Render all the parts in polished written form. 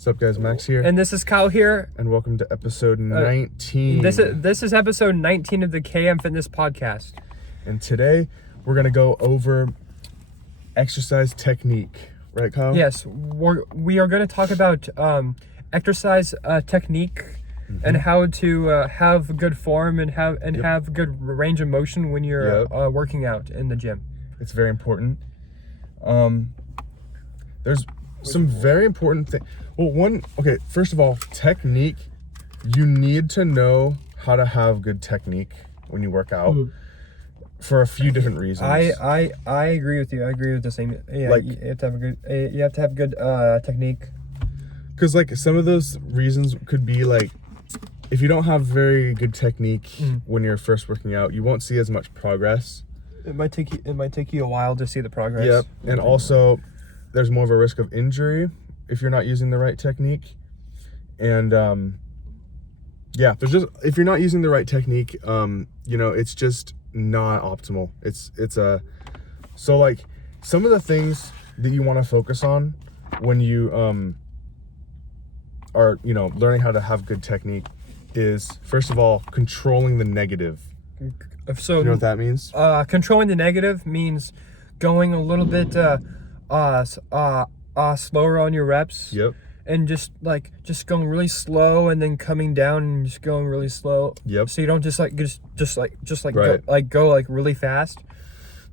What's up, guys? Max here. And this is Kyle here. And welcome to episode 19. This is episode 19 of the KM Fitness Podcast. And today we're going to go over exercise technique. Right, Kyle? Yes, we are going to talk about exercise technique and how to have good form and have good range of motion when you're working out in the gym. It's very important. There's some very important things. Well, first of all, technique. You need to know how to have good technique when you work out for a few different reasons. I agree with you. I agree with the same. Yeah, Like, you have to have good technique. Because like some of those reasons could be like, if you don't have very good technique when you're first working out, you won't see as much progress. It might take you a while to see the progress. Yep. And also, there's more of a risk of injury if you're not using the right technique. And there's just, if you're not using the right technique, it's just not optimal. So like some of the things that you want to focus on when you are learning how to have good technique is, first of all, controlling the negative. So you know what that means? Controlling the negative means going a little bit slower on your reps. Yep. And just going really slow and then coming down and just going really slow. Yep. So you don't just right. go really fast,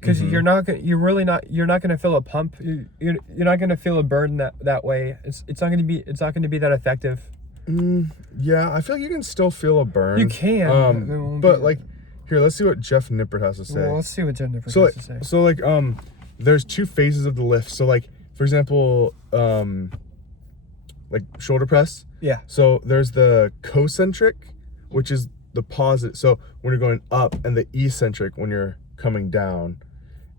because you're not gonna feel a pump. You're not gonna feel a burn that way. It's not gonna be that effective. Yeah, I feel like you can still feel a burn. You can. But like, here, let's see what Jeff Nippert has to say. Well, let's see what Jeff Nippert has to say. So like, there's two phases of the lift. So like, for example, like shoulder press. Yeah. So there's the concentric, which is the positive. So when you're going up, and the eccentric when you're coming down.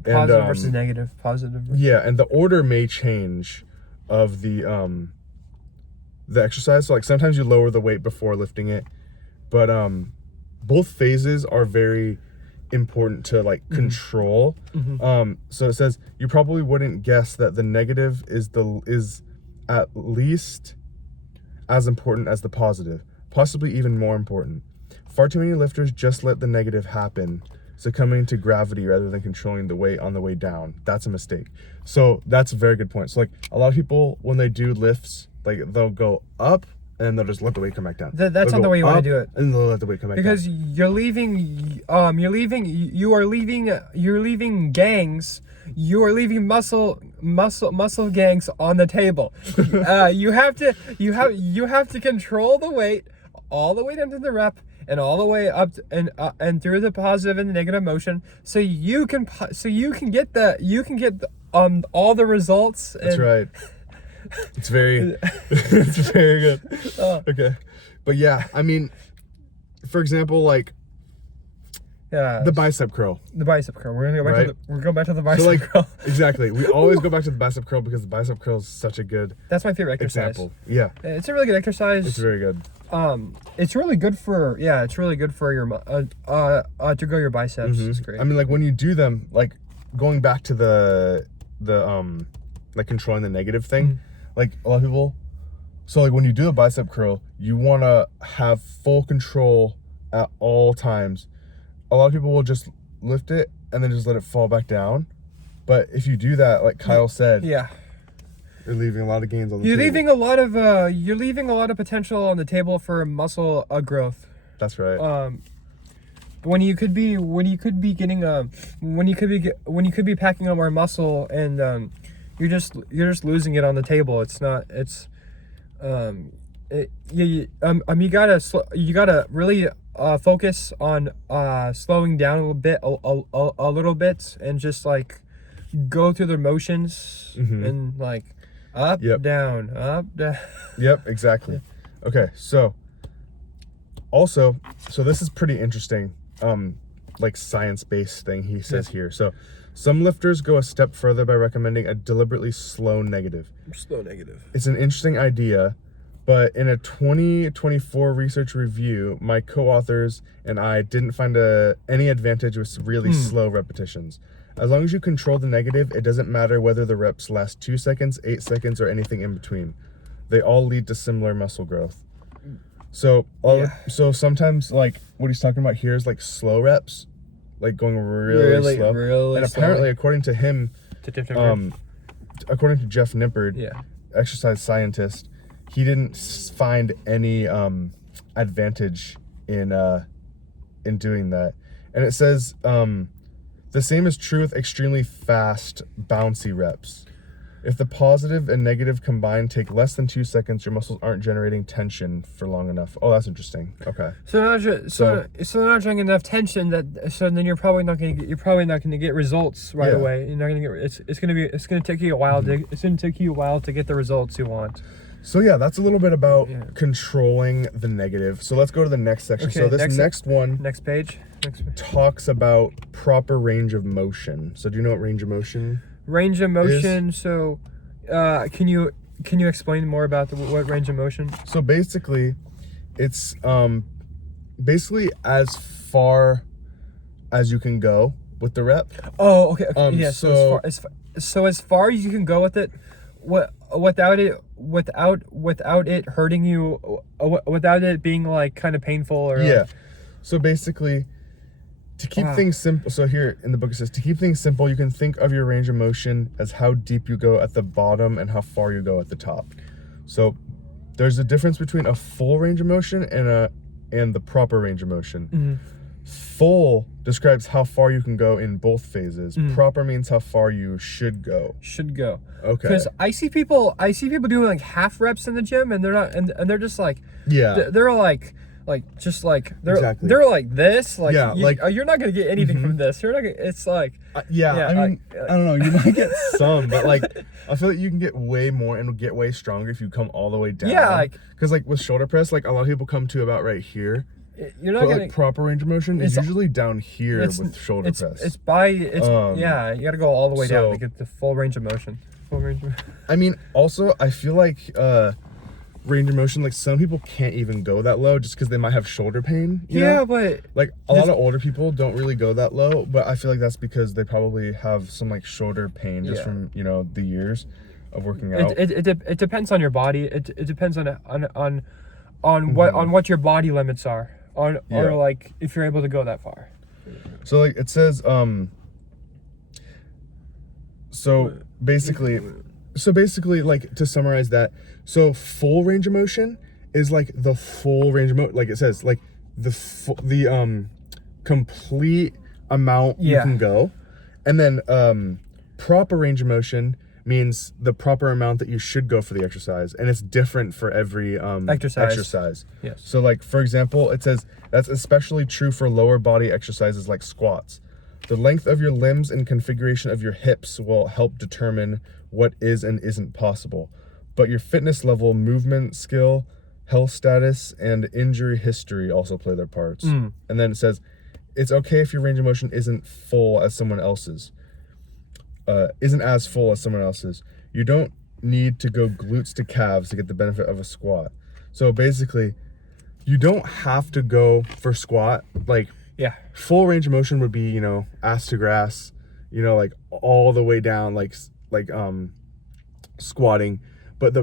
Positive versus negative. Positive. Yeah, and the order may change of the exercise. So like sometimes you lower the weight before lifting it, but both phases are very important to like control. So it says you probably wouldn't guess that the negative is at least as important as the positive, possibly even more important. Far too many lifters just let the negative happen, succumbing to gravity rather than controlling the weight on the way down. That's a mistake. So that's a very good point. So like a lot of people, when they do lifts, like they'll go up and they'll just let the weight come back down. That's not the way you want to do it. And they'll let the weight come back because down. Because you're leaving gangs. You are leaving muscle gangs on the table. You have to control the weight all the way down to the rep and all the way up and through the positive and the negative motion, so you can get all the results. That's right. It's very good. Okay. But yeah, I mean, for example, like the bicep curl. The bicep curl. We're gonna go back to the bicep so like, curl. Exactly. We always go back to the bicep curl because the bicep curl is such a good That's my favorite exercise. Example. Yeah. It's a really good exercise. It's very good. It's really good for your to grow your biceps. It's great. I mean, like when you do them, like going back to the like controlling the negative thing, like a lot of people, so like when you do a bicep curl, you want to have full control at all times. A lot of people will just lift it and then just let it fall back down. But if you do that, like Kyle said, you're leaving a lot of gains on the table. You're leaving a lot of potential on the table for muscle growth. That's right. When you could be packing on more muscle, and you're just losing it on the table. You gotta really focus on slowing down a little bit, and just like go through the motions and like up, down, up, down. Yep, exactly. Okay, so this is pretty interesting, like science-based thing he says here. So some lifters go a step further by recommending a deliberately slow negative. It's an interesting idea, but in a 2024 research review, my co-authors and I didn't find any advantage with really slow repetitions. As long as you control the negative, it doesn't matter whether the reps last 2 seconds, 8 seconds, or anything in between. They all lead to similar muscle growth. So sometimes like what he's talking about here is like slow reps, like going really slow. Really and slow. apparently, according to him, according to Jeff Nippard, Yeah. exercise scientist, he didn't find any advantage in doing that. And it says the same is true with extremely fast, bouncy reps. If the positive and negative combined take less than 2 seconds, your muscles aren't generating tension for long enough. Oh, that's interesting. Okay. So they're not generating enough tension then you're probably not going to get results right Yeah. away. You're not going to get it's going to take you a while to get the results you want. So yeah, that's a little bit about Yeah. controlling the negative. So let's go to the next section. Okay, So this next one Next page. talks about proper range of motion. So do you know what range of motion? Range of motion. So, can you explain more about what range of motion? So basically, it's basically as far as you can go with the rep. Oh, okay. Yeah. so- As far as you can go with it, without it hurting you, without it being like kind of painful or Yeah. like, So basically, to keep Wow. things simple, so here in the book it says, to keep things simple, you can think of your range of motion as how deep you go at the bottom and how far you go at the top. So there's a difference between a full range of motion and the proper range of motion. Full describes how far you can go in both phases. Proper means how far you should go. should go. Okay. Because I see people doing like half reps in the gym, and they're not, and they're just like, Yeah. they're they're Exactly. they're like this, like Yeah, like- you're not gonna get anything from this. You're not gonna, it's like Yeah, Yeah, I mean, I don't know. You might get some, but like, I feel like you can get way more and get way stronger if you come all the way down. Yeah, like- because like with shoulder press, like a lot of people come to about right here, you're not but gonna. like proper range of motion is it's- usually down here It's with shoulder press. Yeah, you gotta go all the way down so- to get the full range of motion. Full range of I mean, also I feel like range of motion, like some people can't even go that low just because they might have shoulder pain. you Yeah, know? but Like a lot of older people don't really go that low, but I feel like that's because they probably have some like shoulder pain just Yeah. from the years of working out. it depends on your body. It depends on what your body limits are. Or Yeah. like if you're able to go that far. So like it says so basically like to summarize that, so full range of motion is like the full range of motion, like it says like the complete amount you Yeah. can go, and then proper range of motion means the proper amount that you should go for the exercise, and it's different for every exercise. Yes. So like for example, it says that's especially true for lower body exercises like squats. The length of your limbs and configuration of your hips will help determine what is and isn't possible. But your fitness level, movement skill, health status, and injury history also play their parts. And then it says it's okay if your range of motion isn't full as someone else's. Isn't as full as someone else's. You don't need to go glutes to calves to get the benefit of a squat. So basically, you don't have to go for squat. Like Yeah. full range of motion would be, ass to grass, like all the way down, like squatting. But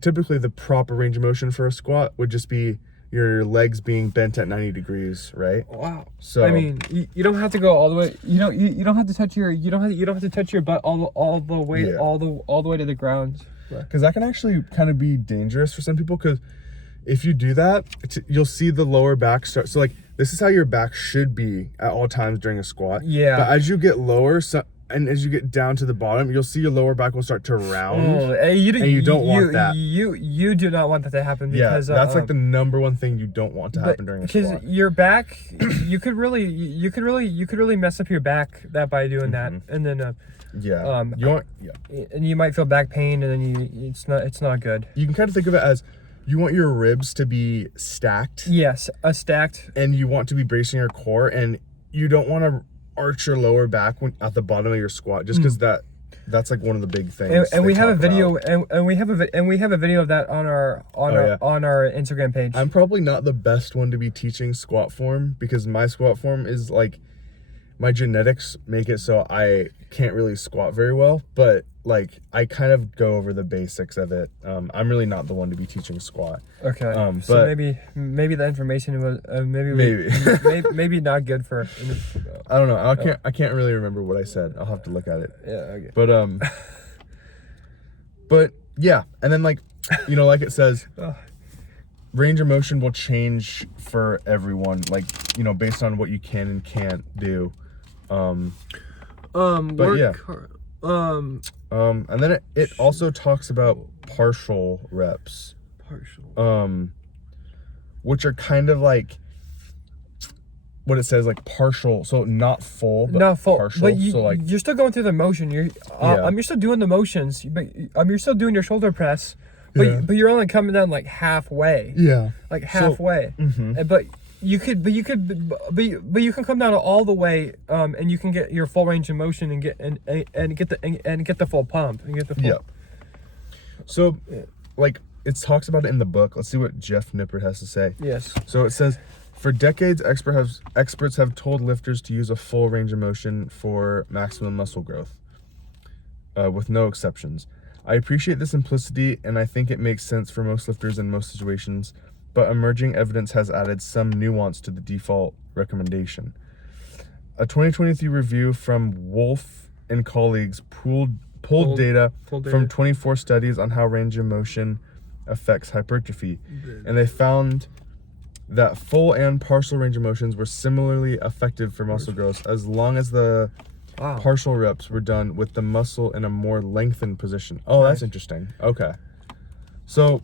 typically the proper range of motion for a squat would just be your legs being bent at 90 degrees, right? Wow. So I mean, you don't have to go all the way. You don't have to touch your butt all the way Yeah. all the way to the ground. because that can actually kind of be dangerous for some people, because if you do that, you'll see the lower back start. So like this is how your back should be at all times during a squat. Yeah. But as you get lower, and as you get down to the bottom, you'll see your lower back will start to round. You don't want that. You do not want that to happen Yeah, because that's like the number one thing you don't want to happen during a because squat. your back, you could really mess up your back by doing that, and then Yeah. and you might feel back pain, and then it's not good. You can kind of think of it as you want your ribs to be stacked, Yes, a stacked. and you want to be bracing your core, and you don't want to arch your lower back at the bottom of your squat, just because that's like one of the big things. And they we have a talk video, about. and we have a video of that on our yeah. on our Instagram page. I'm probably not the best one to be teaching squat form, because my squat form is like, my genetics make it so I can't really squat very well. But like I kind of go over the basics of it. I'm really not the one to be teaching squat. Okay. So But maybe the information was maybe maybe not good for. I don't know. I can't really remember what I said. I'll have to look at it. Yeah. Okay. But yeah, and then like, you know, like it says, Ugh. range of motion will change for everyone, like, you know, based on what you can and can't do. But yeah. And then it also talks about partial reps. Which are kind of like what it says, like partial, so not full, but not full, partial. but So like you're still going through the motion. You're still doing the motions, but you're still doing your shoulder press, but you're only coming down like halfway. Yeah. Like halfway. So, But you can come down all the way, and you can get your full range of motion and get the full pump and get the full. Yep. So, like it talks about it in the book. Let's see what Jeff Nippert has to say. Yes. So it says, for decades, experts have told lifters to use a full range of motion for maximum muscle growth, with no exceptions. I appreciate the simplicity, and I think it makes sense for most lifters in most situations, but emerging evidence has added some nuance to the default recommendation. A 2023 review from Wolf and colleagues pulled data from 24 studies on how range of motion affects hypertrophy, and they found that full and partial range of motions were similarly effective for muscle growth as long as the partial reps were done with the muscle in a more lengthened position. Oh, that's interesting. Okay. So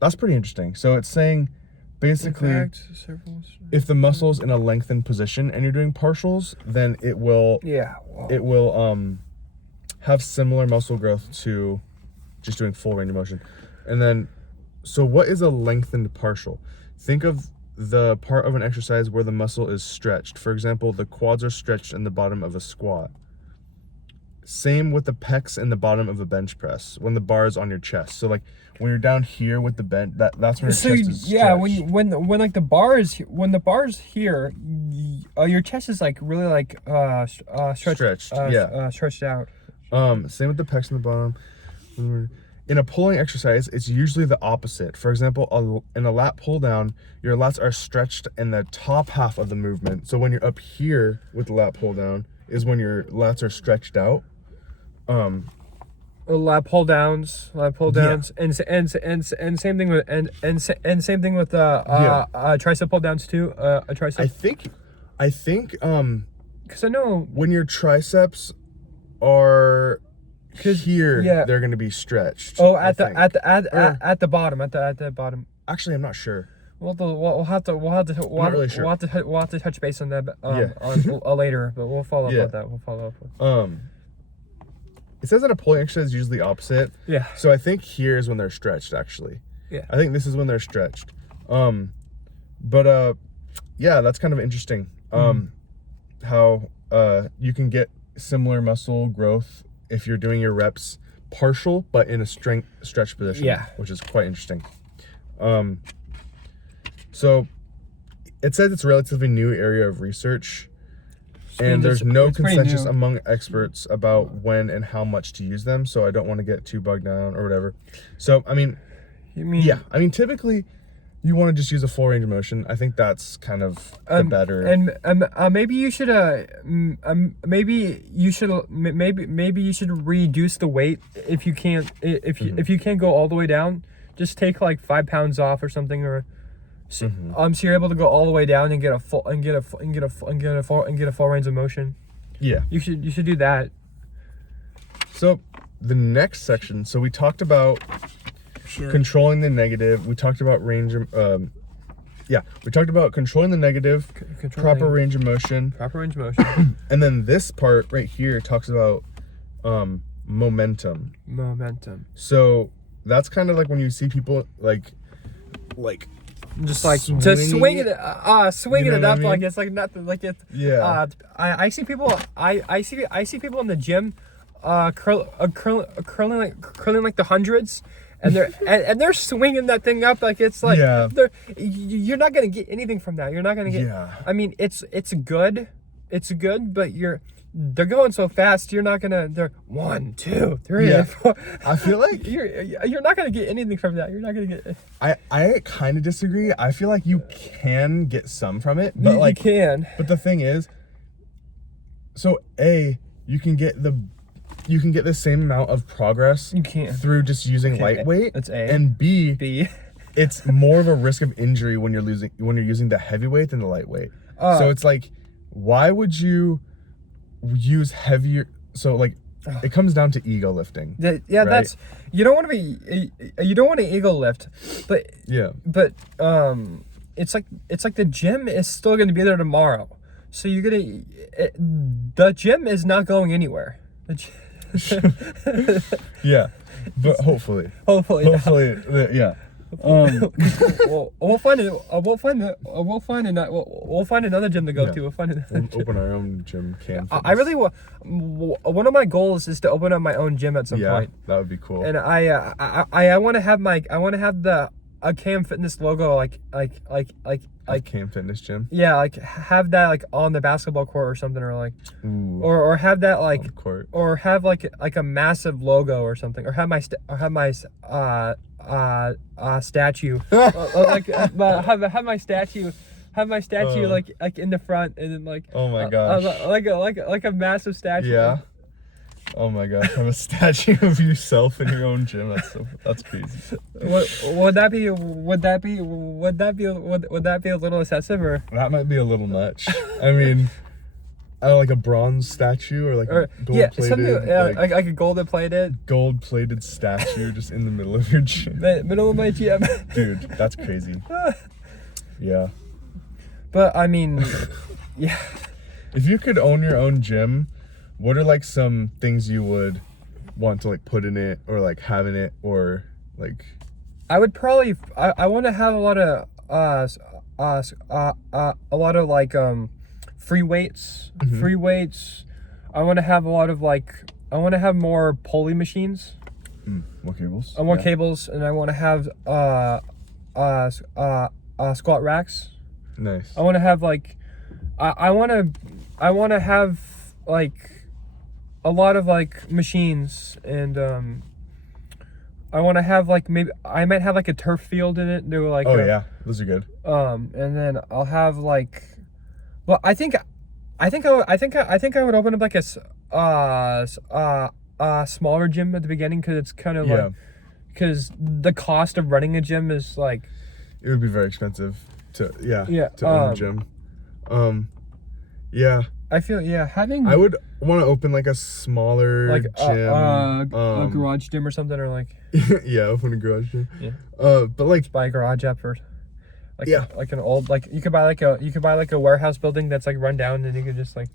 that's pretty interesting. So it's saying basically if the muscle's in a lengthened position and you're doing partials, then it will have similar muscle growth to just doing full range of motion. And then, so what is a lengthened partial? Think of the part of an exercise where the muscle is stretched. For example, the quads are stretched in the bottom of a squat. Same with the pecs in the bottom of a bench press when the bar is on your chest. So like when you're down here with the bench, that's when your chest is stretched. Yeah, when like the bar is here, your chest is like really like stretched. Stretched out. Same with the pecs in the bottom. In a pulling exercise, it's usually the opposite. For example, in a lat pull down, your lats are stretched in the top half of the movement. So when you're up here with the lat pull down is when your lats are stretched out. Lat pull downs, and same thing with same thing with tricep pull downs too. A tricep. I think because I know when your triceps are here, they're going to be stretched. Oh, at the bottom. Actually, I'm not sure. We'll have to touch base on that on later, but we'll follow up with that. We'll follow up with. It says that a pulling exercise is usually opposite. Yeah. So I think here is when they're stretched, actually. Yeah. I think this is when they're stretched. But yeah, that's kind of interesting. How you can get similar muscle growth if you're doing your reps partial, but in a stretch position. Yeah. Which is quite interesting. So it says it's a relatively new area of research. And there's no consensus among experts about when and how much to use them, so I don't want to get too bogged down or whatever. So, I mean, typically you want to just use a full range of motion. I think that's kind of the better. And maybe you should reduce the weight if you can't if you can't go all the way down. Just take like 5 pounds off or something, or. So you're able to go all the way down and get a full range of motion. Yeah. You should do that. So the next section, so we talked about controlling the negative. We talked about we talked about controlling the negative, proper range of motion. And then this part right here talks about momentum. So that's kind of like when you see people like just like swinging it up, like it's like nothing, like it's I see people in the gym curling like the hundreds, and they're swinging that thing up like it's like you're not gonna get anything from that. You're not gonna get I mean it's good, but they're going so fast. You're not gonna. They're 1, 2, 3, Yeah. 4. I feel like You're not gonna get anything from that. You're not gonna get. I kind of disagree. I feel like you can get some from it, but like you can. But the thing is, so you can get the same amount of progress You can. through just using lightweight. That's A. And B. it's more of a risk of injury when you're using the heavyweight than the lightweight. So it's like, why would you use heavier? So like, it comes down to ego lifting. Yeah, right? that's you don't want to ego lift, but Yeah. it's like the gym is still going to be there tomorrow, so the gym is not going anywhere. Yeah, but hopefully, Hopefully, yeah. we'll find another gym to go Yeah. to. We'll find it. We'll open our own gym. I really want. One of my goals is to open up my own gym at some point. That would be cool. And I want to have a Cam Fitness logo like Cam Fitness Gym. yeah, like have that like on the basketball court or something, or like Ooh, or have that like on the court. or have like a massive logo or something, or have my statue like have my statue like in the front, and then like Oh my gosh. like a massive statue. Yeah. Oh my gosh, have a statue of yourself in your own gym. That's crazy. Would that be a little excessive, or That might be a little much. I mean, like a bronze statue or like a gold-plated, like a golden plated gold-plated statue just in the middle of your gym. middle of my gym? Dude, that's crazy. Yeah. But I mean, yeah. If you could own your own gym, what are like some things you would want to like put in it or like have in it, or like? I would probably I want to have a lot of like free weights. Mm-hmm. Free weights. I want to have a lot of like I want to have more pulley machines. More cables. I want cables, and I want to have squat racks. Nice. I want to have like I want to have like a lot of like machines, and I want to have like maybe I might have like a turf field in it. Do like yeah, those are good. and then I'll have like, well, I think I would open up like a smaller gym at the beginning, because it's kind of like, because the cost of running a gym is like, it would be very expensive to own a gym. I feel having I would want to open like a smaller like gym, a garage gym or something, or like open a garage gym. Yeah. But like buy a garage app, or like Yeah. like an old, like you could buy like a warehouse building that's like run down, and you could just like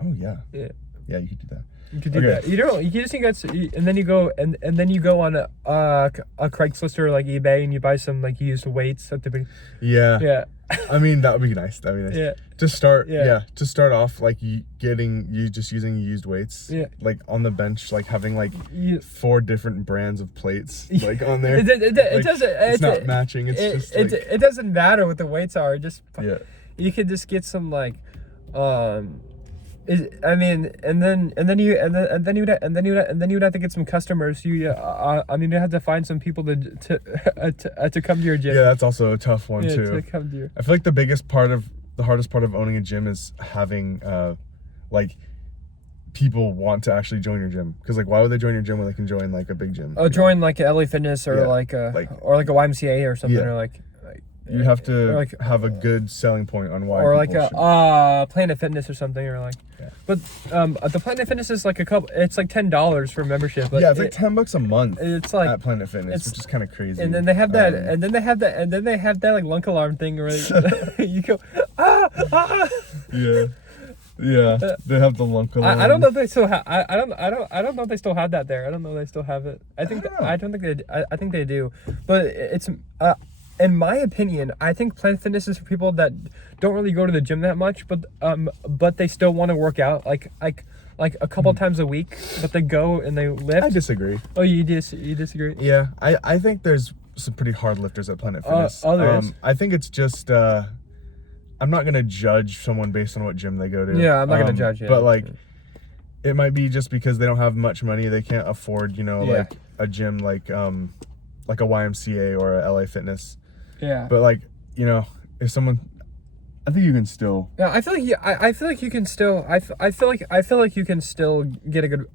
yeah, you could do that. you could do that. You just think that's, and then you go and then you go on a Craigslist or like eBay, and you buy some like used weights at the beginning. Yeah. I mean, that would be nice. That'd be nice. Yeah. To start off, like just using used weights. Yeah. Like on the bench, like having like 4 different brands of plates like on there. It Like, doesn't. It's not matching. It's just like, it doesn't matter what the weights are. Just yeah. you could just get some like, I mean, and then you would have to get some customers. I mean, you have to find some people to come to your gym. Yeah, that's also a tough one too. To come to your. I feel like the hardest part of owning a gym is having like people want to actually join your gym, because like why would they join your gym when they can join like a big gym? Join like a LA Fitness, or like a YMCA or something, or like. You have to like, have a good selling point on why. Or like should. Planet Fitness or something, or like. Yeah. But the Planet Fitness is like it's like $10 for membership. But it's like $10 a month. It's like at Planet Fitness, which is kind of crazy. And then they have that, and then they have that like lunk alarm thing where you go Yeah, they have the lunk alarm. I don't know if they still have. I don't know if they still have that there. I don't know if they still have it. I think I think they do, but it's in my opinion, I think Planet Fitness is for people that don't really go to the gym that much, but they still want to work out like a couple times a week, but they go and they lift. I disagree. Oh, you disagree? Yeah, I think there's some pretty hard lifters at Planet Fitness. There is. I think it's just I'm not gonna judge someone based on what gym they go to. Yeah, I'm not gonna judge it. But like, it might be just because they don't have much money. They can't afford, Yeah. like a gym like a YMCA or a LA Fitness. Yeah. But like, if someone, I think you can still. Yeah, I feel like you can still. I feel like you can still get a good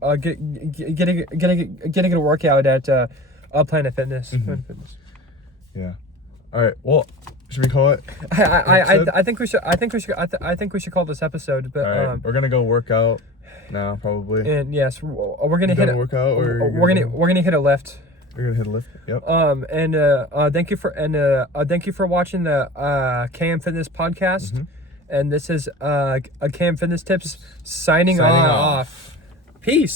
get a good workout at Planet Fitness. Planet Fitness. Yeah. All right. Well, should we call it? I think we should. I think we should call this episode. But All right. We're gonna go work out now, probably. and yes, we're gonna You hit done a workout, or we're gonna hit a lift. You're gonna hit a lift. Yep. And thank you for watching the KM Fitness podcast. And this is KM Fitness Tips signing Signing off. Peace.